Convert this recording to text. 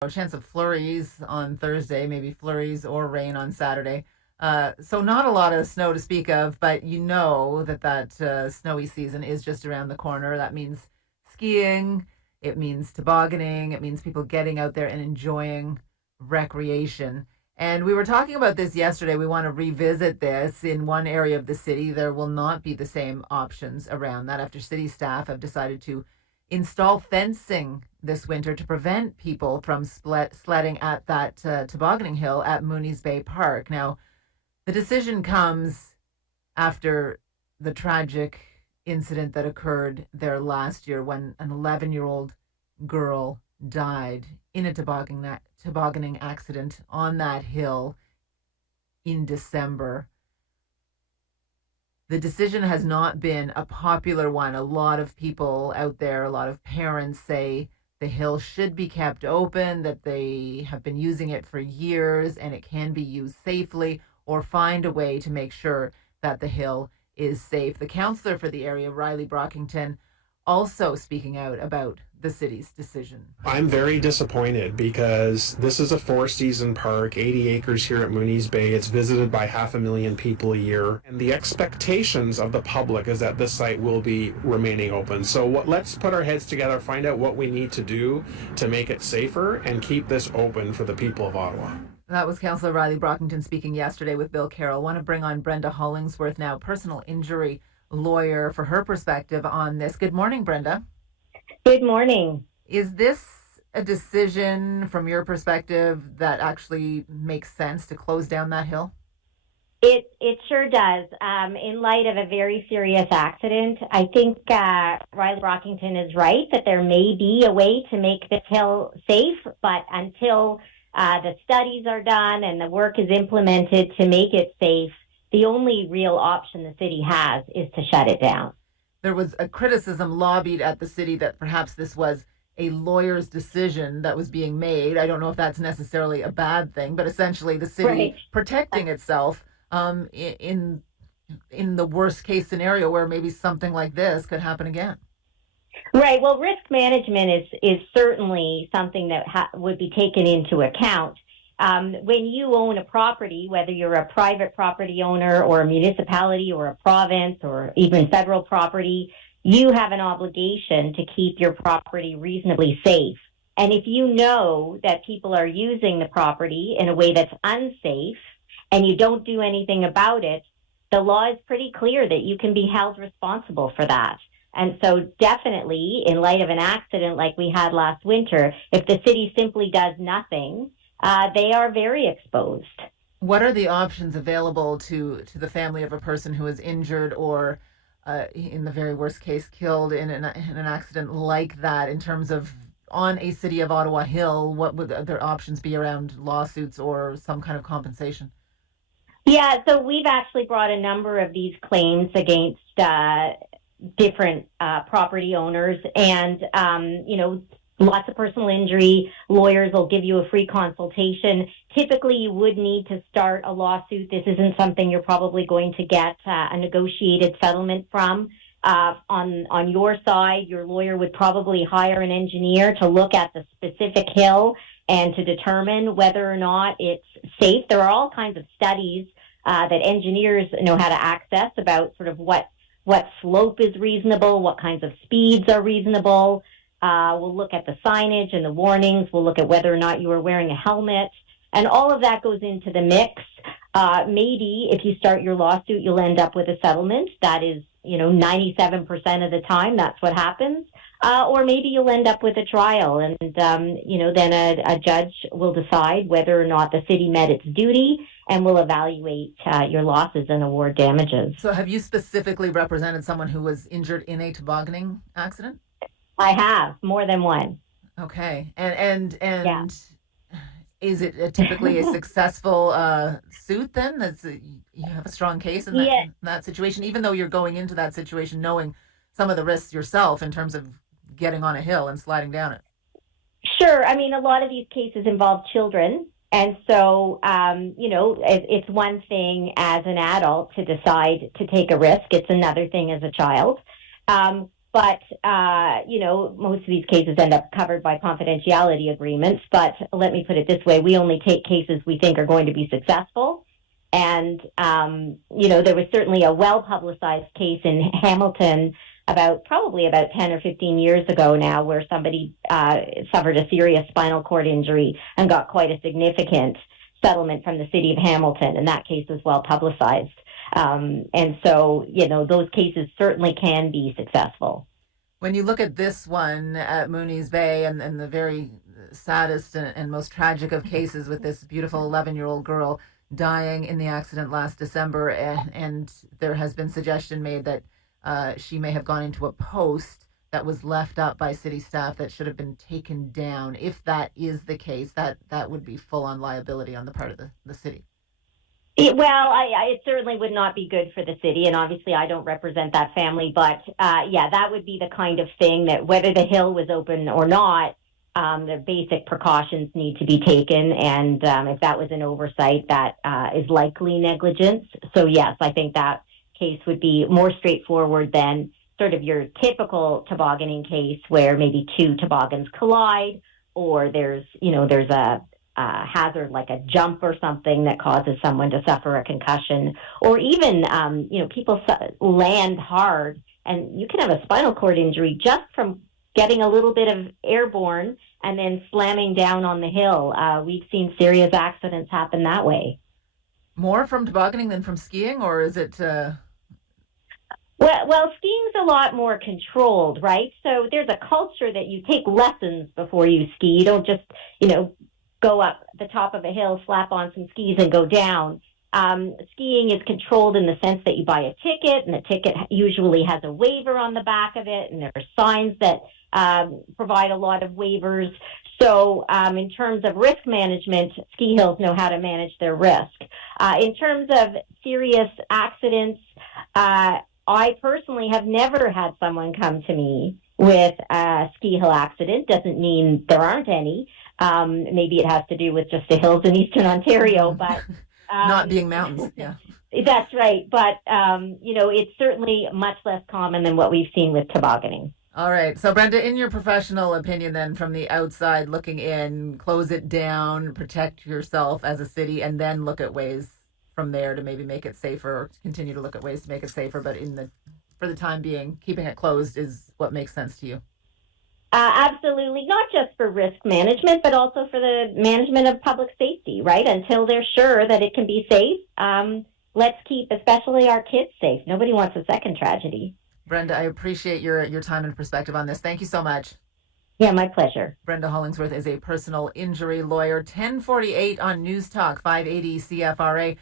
A chance of flurries on Thursday, maybe flurries or rain on Saturday. So not a lot of snow to speak of, but you know that snowy season is just around the corner. That means skiing, it means tobogganing, it means people getting out there and enjoying recreation. And we were talking about this yesterday. We want to revisit this. In one area of the city, there will not be the same options around that after city staff have decided to install fencing this winter to prevent people from sledding at that tobogganing hill at Mooney's Bay Park. Now, the decision comes after the tragic incident that occurred there last year when an 11-year-old girl died in a tobogganing accident on that hill in December. The decision has not been a popular one. A lot of people out there, a lot of parents say the hill should be kept open, that they have been using it for years and it can be used safely, or find a way to make sure that the hill is safe. The councillor for the area, Riley Brockington, also speaking out about the city's decision. I'm very disappointed because this is a four-season park, 80 acres here at Mooney's Bay. It's visited by 500,000 people a year. And the expectations of the public is that this site will be remaining open. So let's put our heads together, find out what we need to do to make it safer and keep this open for the people of Ottawa. That was Councillor Riley Brockington speaking yesterday with Bill Carroll. I want to bring on Brenda Hollingsworth now, personal injury lawyer, for her perspective on this. Good morning, Brenda. Good morning. Is this a decision from your perspective that actually makes sense to close down that hill? It sure does. In light of a very serious accident, I think Riley Brockington is right that there may be a way to make this hill safe, but until the studies are done and the work is implemented to make it safe, the only real option the city has is to shut it down. There was a criticism lobbied at the city that perhaps this was a lawyer's decision that was being made. I don't know if that's necessarily a bad thing, but essentially the city protecting itself in the worst case scenario where maybe something like this could happen again. Right. Well, risk management is certainly something that would be taken into account. When you own a property, whether you're a private property owner or a municipality or a province or even federal property, you have an obligation to keep your property reasonably safe. And if you know that people are using the property in a way that's unsafe and you don't do anything about it, the law is pretty clear that you can be held responsible for that. And so definitely, in light of an accident like we had last winter, if the city simply does nothing, they are very exposed. What are the options available to the family of a person who is injured or, in the very worst case, killed in an accident like that, in terms of on a City of Ottawa hill? What would their options be around lawsuits or some kind of compensation? Yeah, so we've actually brought a number of these claims against different property owners, and lots of personal injury. Lawyers will give you a free consultation. Typically, you would need to start a lawsuit. This isn't something you're probably going to get a negotiated settlement from. On your side, your lawyer would probably hire an engineer to look at the specific hill and to determine whether or not it's safe. There are all kinds of studies that engineers know how to access about sort of what slope is reasonable, what kinds of speeds are reasonable. We'll look at the signage and the warnings. We'll look at whether or not you are wearing a helmet. And all of that goes into the mix. Maybe if you start your lawsuit, you'll end up with a settlement. That is, 97% of the time, that's what happens. Or maybe you'll end up with a trial. And, then a judge will decide whether or not the city met its duty and will evaluate your losses and award damages. So have you specifically represented someone who was injured in a tobogganing accident? I have, more than one. Okay. And yeah. Is it typically a successful suit then? You have a strong case in that situation, even though you're going into that situation knowing some of the risks yourself in terms of getting on a hill and sliding down it? Sure. I mean, a lot of these cases involve children. And so, it's one thing as an adult to decide to take a risk. It's another thing as a child. But But, most of these cases end up covered by confidentiality agreements. But let me put it this way. We only take cases we think are going to be successful. And, there was certainly a well-publicized case in Hamilton probably about 10 or 15 years ago now, where somebody suffered a serious spinal cord injury and got quite a significant settlement from the city of Hamilton. And that case was well-publicized. And so, those cases certainly can be successful. When you look at this one at Mooney's Bay and the very saddest and most tragic of cases with this beautiful 11-year-old girl dying in the accident last December, and there has been suggestion made that she may have gone into a post that was left up by city staff that should have been taken down. If that is the case, that would be full-on liability on the part of the city. It certainly would not be good for the city, and obviously I don't represent that family, but that would be the kind of thing that whether the hill was open or not, the basic precautions need to be taken, and if that was an oversight, that is likely negligence. So yes, I think that case would be more straightforward than sort of your typical tobogganing case where maybe two toboggans collide, or there's a hazard like a jump or something that causes someone to suffer a concussion, or even, people land hard and you can have a spinal cord injury just from getting a little bit of airborne and then slamming down on the hill. We've seen serious accidents happen that way. More from tobogganing than from skiing, or is it... Well, skiing's a lot more controlled, right? So there's a culture that you take lessons before you ski. You don't just, go up the top of a hill, slap on some skis, and go down. Skiing is controlled in the sense that you buy a ticket, and the ticket usually has a waiver on the back of it, and there are signs that provide a lot of waivers. So in terms of risk management, ski hills know how to manage their risk. In terms of serious accidents, I personally have never had someone come to me with a ski hill accident. Doesn't mean there aren't any. Maybe it has to do with just the hills in Eastern Ontario, but... not being mountains, yeah. That's right. But, it's certainly much less common than what we've seen with tobogganing. All right. So, Brenda, in your professional opinion, then, from the outside looking in, close it down, protect yourself as a city, and then look at ways from there to maybe make it safer, or continue to look at ways to make it safer. But for the time being, keeping it closed is what makes sense to you. Absolutely. Not just for risk management, but also for the management of public safety, right? Until they're sure that it can be safe, let's keep especially our kids safe. Nobody wants a second tragedy. Brenda, I appreciate your time and perspective on this. Thank you so much. Yeah, my pleasure. Brenda Hollingsworth is a personal injury lawyer. 10:48 on News Talk 580 CFRA.